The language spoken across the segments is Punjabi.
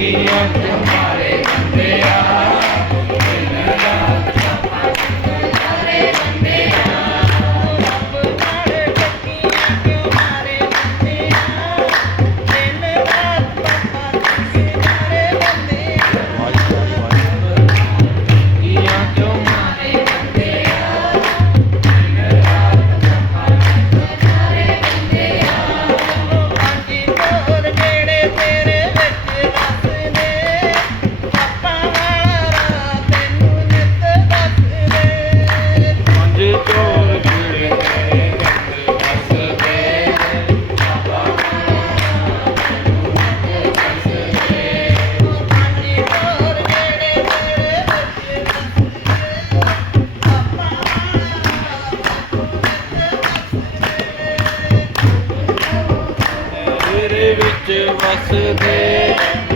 Yeah. to us today.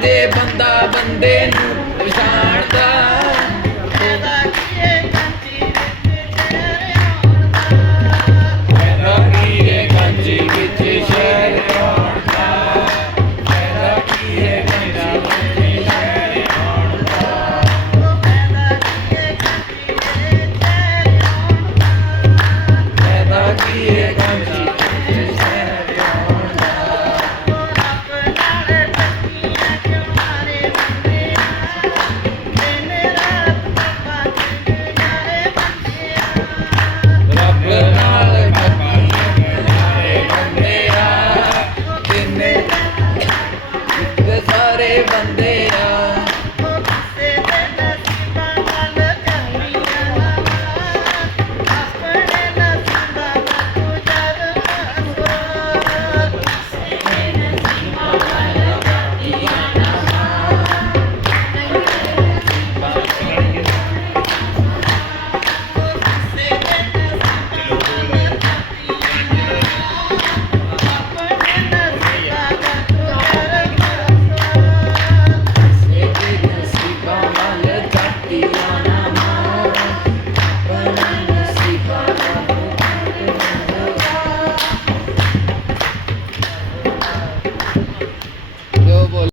ਹੋਵੇ ਬੰਦਾ ਬੰਦੇ ਨੂੰ ਪਛਾਣਦਾ।